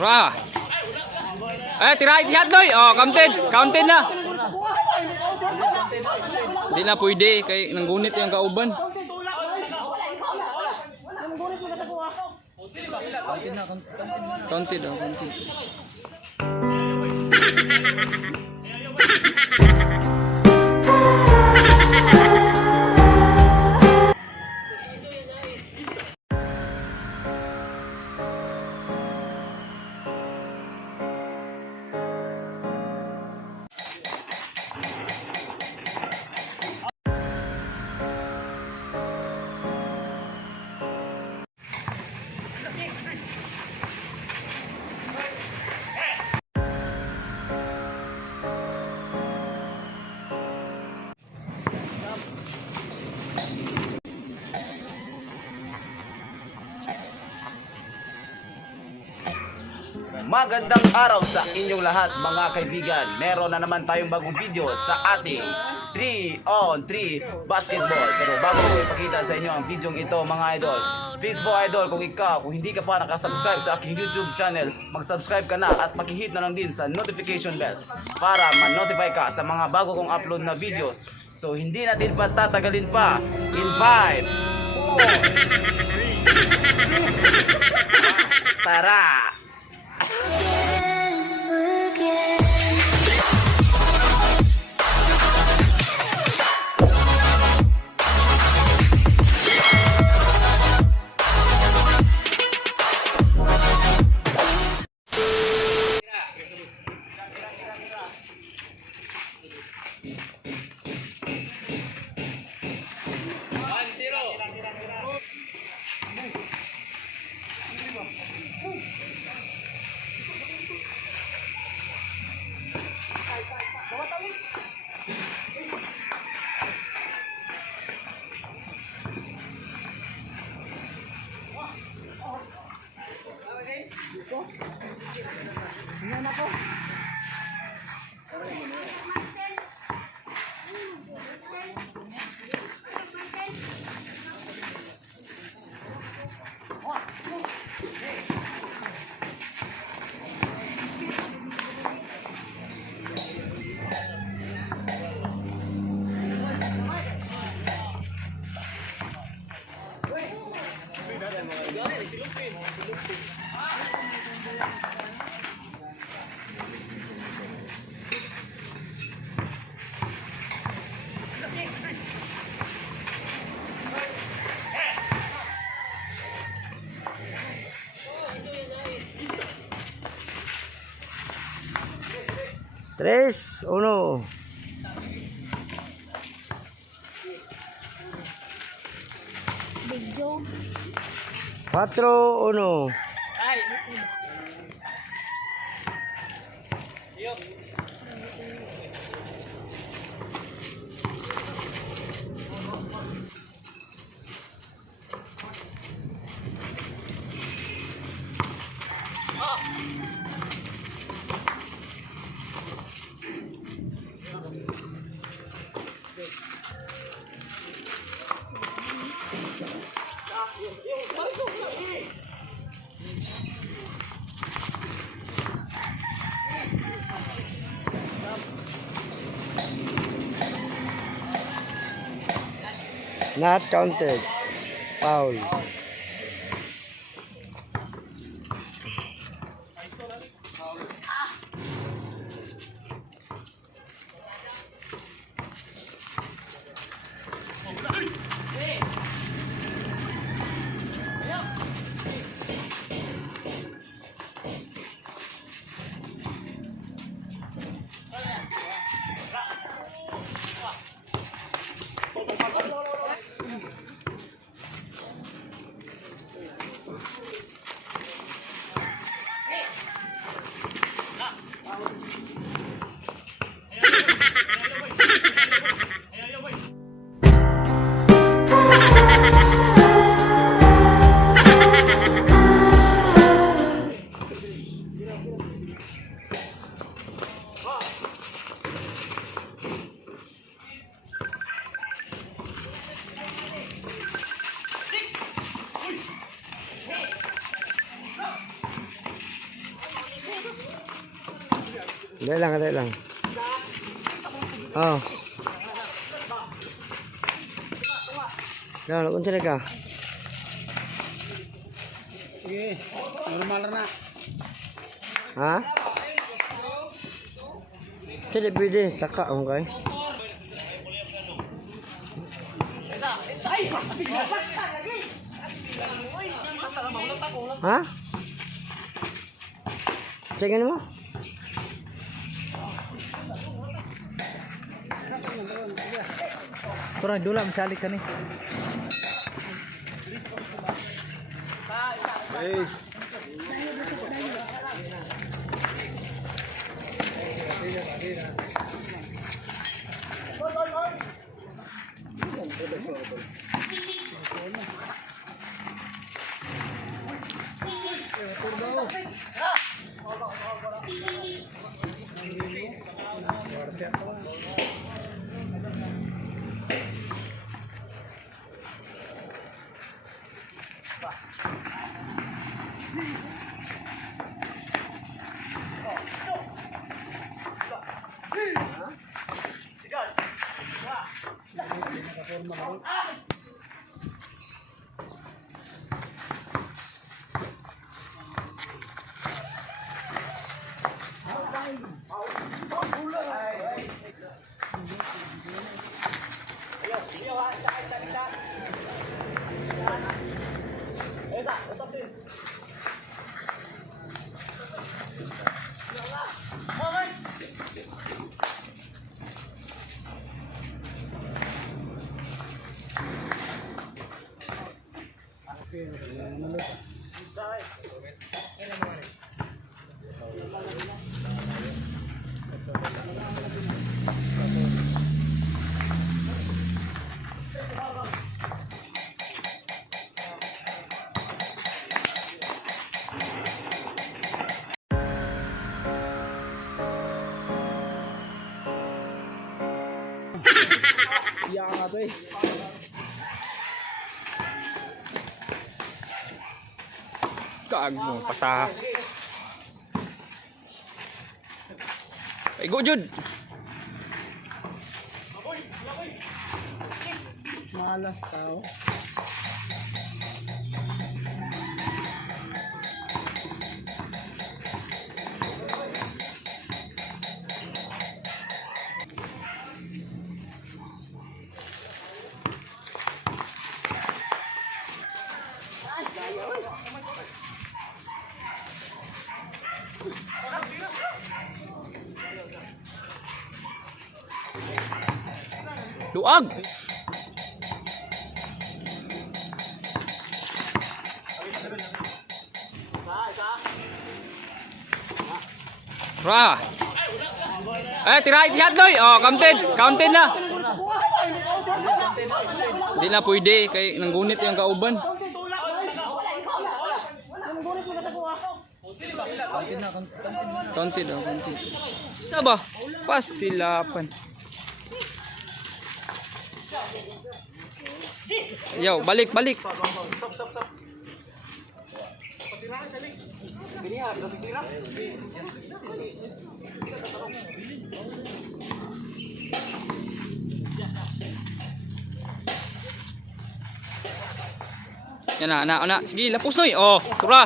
Ra. Tirahin shot doy. Oh, counted na. Di na pwede kay nanggunit yung kauban. Counted. Magandang araw sa inyong lahat mga kaibigan. Meron na naman tayong bagong video sa ating 3-on-3 basketball. Pero bago ko ipakita sa inyo ang video ito mga idol, please po idol, kung hindi ka pa nakasubscribe sa aking YouTube channel, mag-subscribe ka na at pakihit na lang din sa notification bell para ma-notify ka sa mga bago kong upload na videos. So hindi natin pa tatagalin pa. In 5, 4, tara! Tres, uno. Big Joe. 4, 1. Not counted. Foul. Dali lang. Oh. Nah, kunci ka. Sige, normal na. Ha? Tidak pwede, taka okay. Ha? Cekin mo? Turang dula masalik ka ni. Iya nga to eh. Kaag mo pasa. Ay go jud. Malas tao. Luag. Ra. Tira shot doy. Oh, counted na. Di na pwede kay nanggunit yung kauban. Counted. Saba? Pastilapan. Yo, balik. Yan na, anak. Sige, lapos noy. Oh, tura.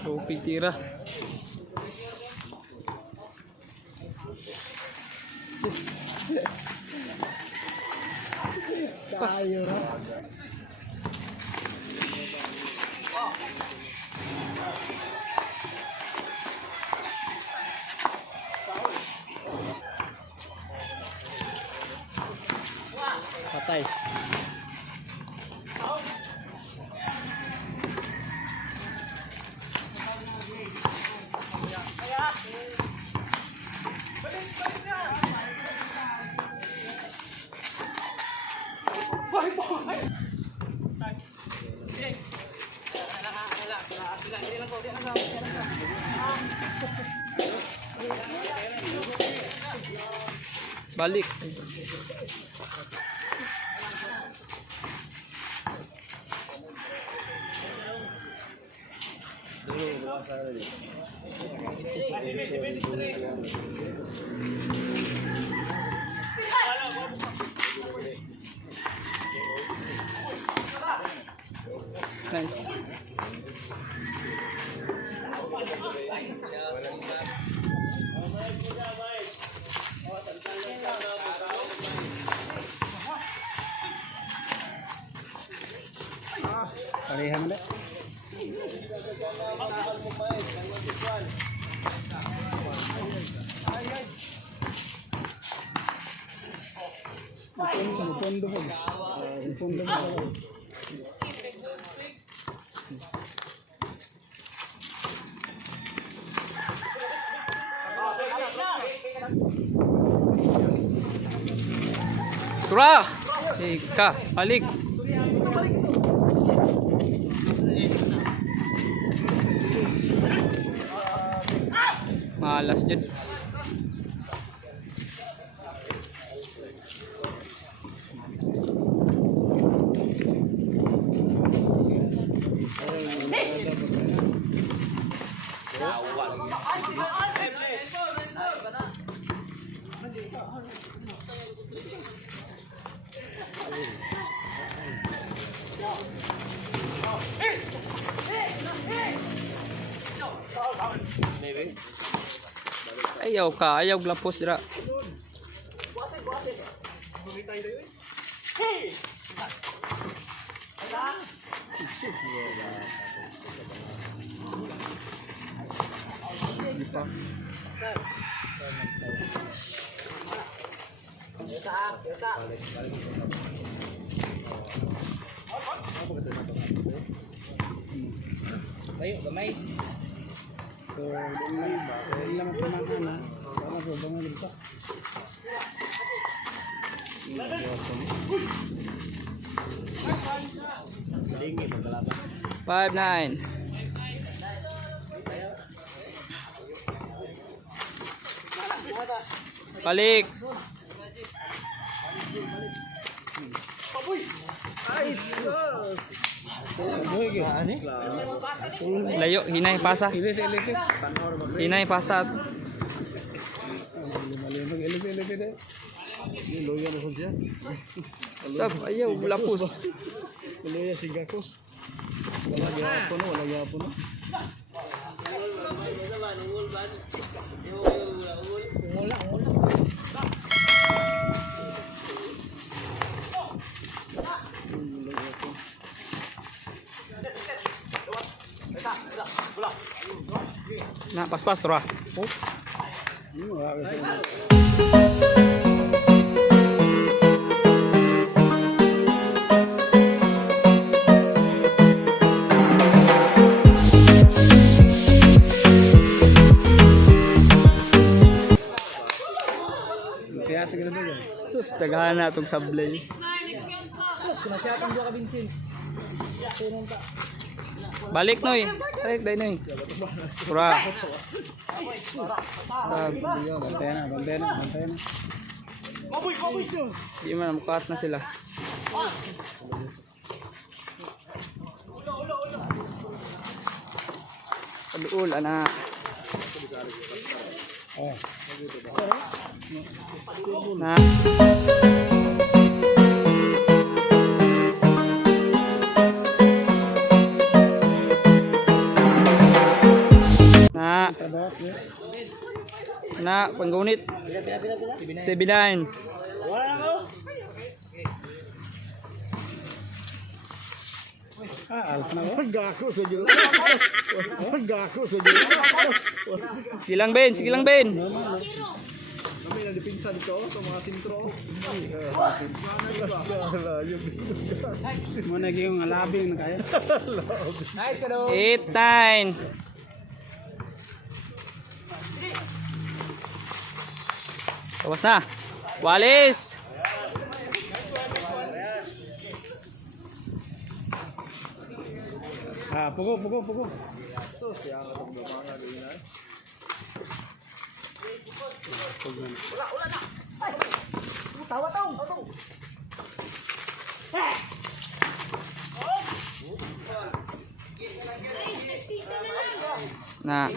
Sopi tira. Tayo ra. Patay. Balik. Nice. Parehan ulit. Pondo po. Pondo po. Tura! Ika, balik. Malas dyan. Ayaw ka, ayaw glapos dira. Tayo, gamay. So, gamay ba? Kaya ilang panahan na. Para po, bangan dito. 5-9. Balik. Layo, hinay pasa. Hinay pasa. Sab, ayaw, lapos. Nah, pas-pas terus. Sus, tagahan na itong sablay. Balik Noy. Balik dai Noy. Pura. Sab. Bantay na. Di man mukat na sila. Paduol ana. Nah. Na panggunit 79. Alf na ko. Gako sa gilo. Gako sa gilo. Sige lang Ben. Kami na dipinsa dito sa mga sintro. Mo na gyung alabing na kaya. Nice kado. 8-9. Tawas na. Walis. Pugo, pugo, pugo. So, siya ang atong mga rin ay. Na.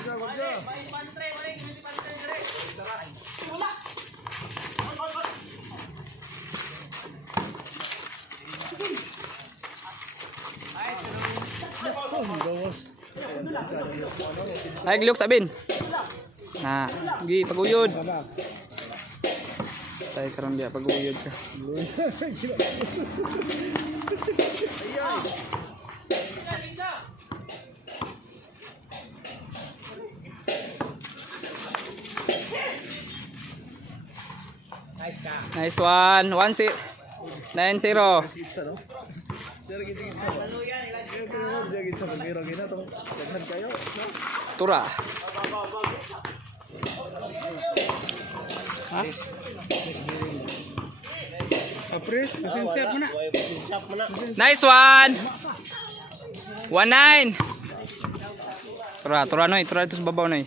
Ay, gluk sabin. Na, gi paguyod. Tay karon dia paguyod ka. Nice one. 1-0. 9-0. Tura. Apres, siap mana? Nice one. 1-9. Tura noy, tura itu sa babaw noy.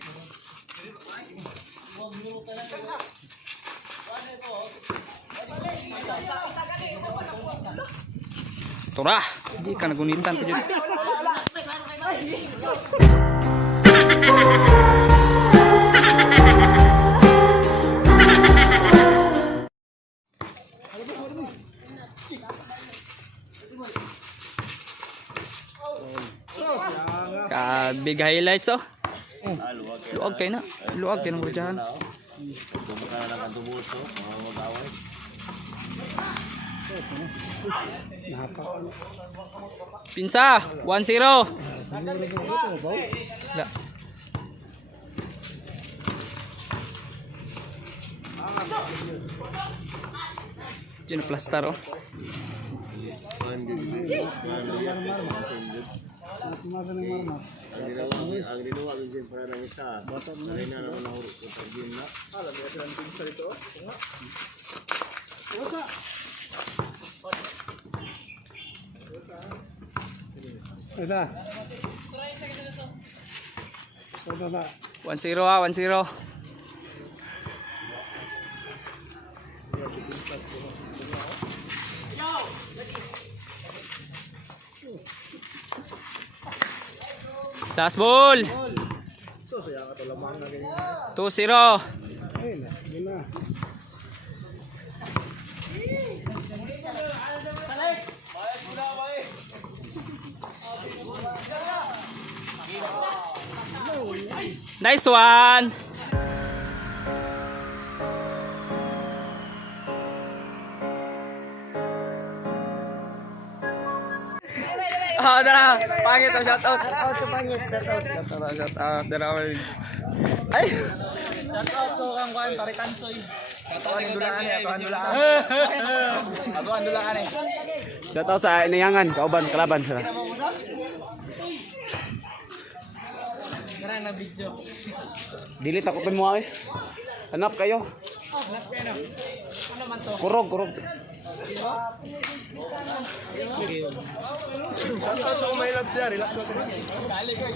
Tura, di ka nagunitan ko dyan. Big highlights oh. Luag kayo na. Luag kayo ng kurjahan. Pinsa 1-0. La. Diyan na plastar oh. Ang ginawa ng gym para ng isa. Sanay na naman ako sa gym na. Alam niya silang pinsa ito. Ito. Ito ba? 1-0 ah, 1-0. Last ball. 2-0. Ayun na. Yun na. Nice one. Oh, dara. Pangit oh, shout out. Shout out. Dara. Ay. Shout out ko kang kuan Tarikansoy. Ako ang dulaan eh, ako ang dulaan. Ako ang dulaan eh. Shout out sa inayangan, kauban, kalaban. Dara na video. Dili takotin mo ay. Hanap kayo. Ano man to? Kurog, kurog. Shout out sa mga loves niya. Relax natin. Dali ko.